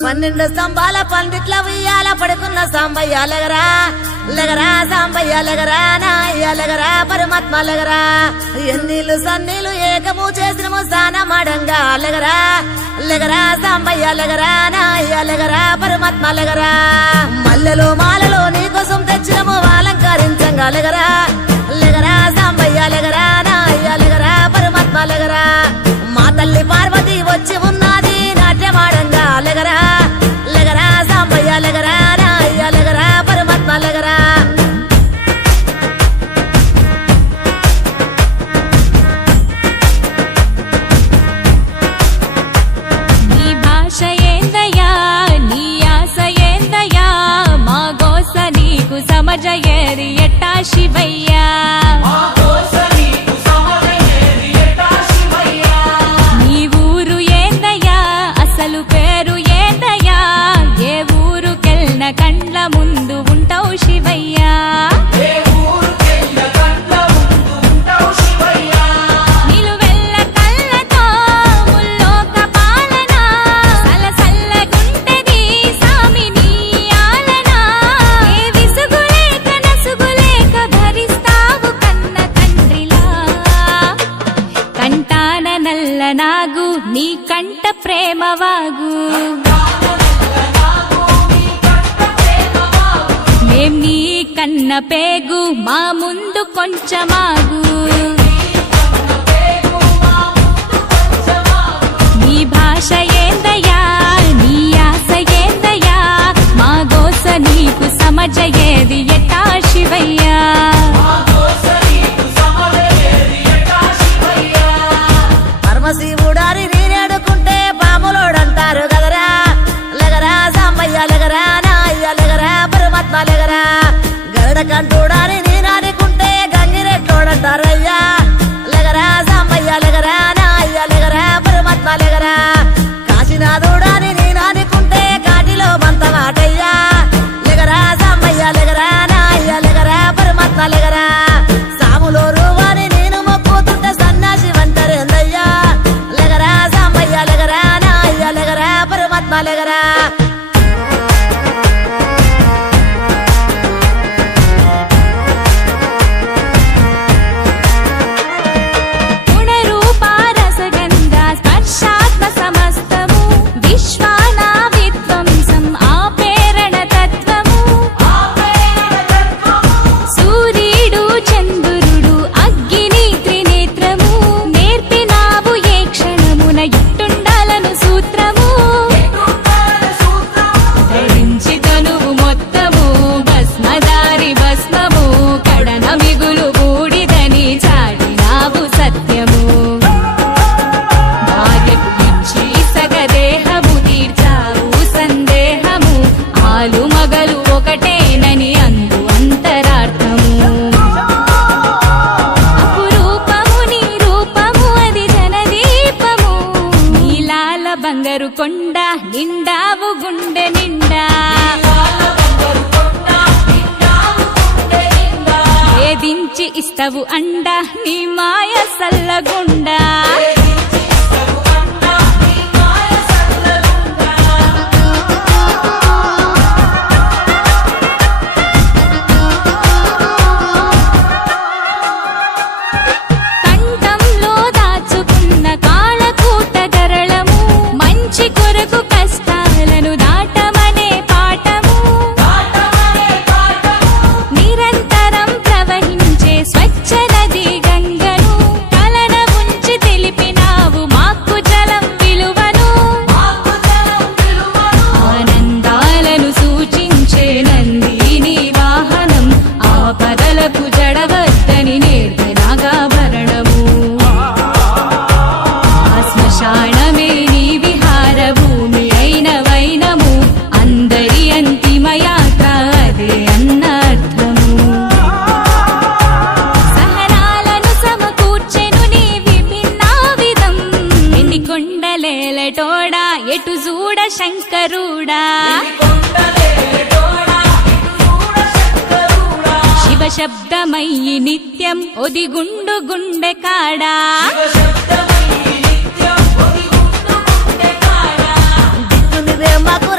12 స్తంభాల పందిట్ల ఉయ్యాల పడుకున్న సాంబయ్య లెగరా లెగరా సాంబయ్య లెగరా నాయ్య లెగరా పరమాత్మ లెగరా ఎన్నీళ్ళు సన్నీళ్ళు ఏకము చేసినము స్నానమాడంగా లెగరా లెగరా సాంబయ్య లెగరా నాయ్య లెగరా పరమాత్మ లెగరా మల్లెలు మాలలో నీకోసం తెచ్చినము అలంకరించంగా లెగరా లెగరా సాంబయ్య లెగరా నాయ్య లెగరా పరమాత్మ లెగరా మా తల్లి పార్వతి వచ్చి ఉన్నది నాట్యమాడంగా లెగరా లెగరా సాంబయ్య లెగరా నాయ్య లెగరా పరమాత్మ లెగరా నీ భాష ఏందయ్యా నీ ఆశ ఏందయ్యా మా గోస నీకు సమజయేది ఎట్టా శివయ్యా నీ ఊరు ఏందయ్యా అసలు పేరు ఏందయ్యా ఏ ఊరుకెళ్ళిన కండ్ల ముందు ఉంటావు శివయ్యా నిలువెల్ల కళ్ళతో ముల్లోక పాలన సలసల్లగుంటది సామి నీ ఆలన ఏ విసుగులేక నసుగులేక భరిస్తావు కన్న తండ్రిలా కంటాన నల్ల నాగు నీ కంట ప్రేమవాగు మేం నీ కన్న పేగు మా ముందు కొంచెమాగు నీ భాష ఏందయ్యా నీ ఆశ ఏందయ్యా మా గోస నీకు సమజయేది ఎట్టా శివయ్యా పరమశివుడారి నీరేడుకుంటే పాములోడంటారు కదరా లెగరా సాంబయ్య లెగరా నాయ్య లెగరా పరమాత్మ లెగరా గరుడ కంటూడారి నీనాడుకుంటే గంగిరెట్లోడంటారయ్యా లెగరా సాంబయ్య లెగరా నాయ్య లెగరా పరమాత్మ లెగరా కాశీనాథుడాని నీనాడుకుంటే కాటిలో బంతమాటయ్యా లెగరా సాంబయ్య లెగరా నాయ్య లెగరా పరమాత్మ లెగరా సాములో రూవాని నేను మొక్కుతుంటే సన్నాసి వంటరేందయ్యా లెగరా సాంబయ్య లెగరా నాయ్య లెగరా పరమాత్మ లెగరా గుణరూపారసగంధ స్పర్శాత్మ సమస్తము విశ్వానా విధ్వంసం ఆపేరణ తత్వము సూర్యుడు చంద్రుడు అగ్ని త్రినేత్రము నేర్పినావు ఏ క్షణమున ఇట్టుండాలను సూత్రము ధరించి తనువు మొత్తము భస్మదారి భస్మము కడన మిగులు బూడిదని చాటినావు సత్యము భాగ్యపు ఇచ్చి సగదేహము తీర్చావు సందేహము ఆలు మగలు ఒకటేనని అందు అంతరార్థము అపురూపము నీ రూపము అది జనదీపము నీలాల బంగారు కొండ నిండావు గుండె నిండా వేధించి ఇస్తవు అండ నీ మాయ సల్లగుండా కంఠంలో దాచుకున్న కాళకూట గరళము మంచి కొరకు కష్టాలను దాటమనే పాఠము నిరంతరం ప్రవహించే స్వచ్ఛ నది గంగను కలన ఉంచి తెలిపినావు మాకు జలం విలువను ఆనందాలను సూచించే నందిని వాహనం ఆపదలకు జడవద్దని నేర్పినాగాభరణము శ్మశానమే నీ విహార భూమి అయిన వైనము అందరి అంతిమ యాత్ర అదే అన్నర్థము సహనాలను సమకూర్చెను నీ విభిన్నావిధం ఎన్ని కొండలేలటోడా ఎటు చూడ శంకరుడా శివ శబ్దమయ్యి నిత్యం ఒదిగుండు గుండె కాడా దిక్కునివే మాకు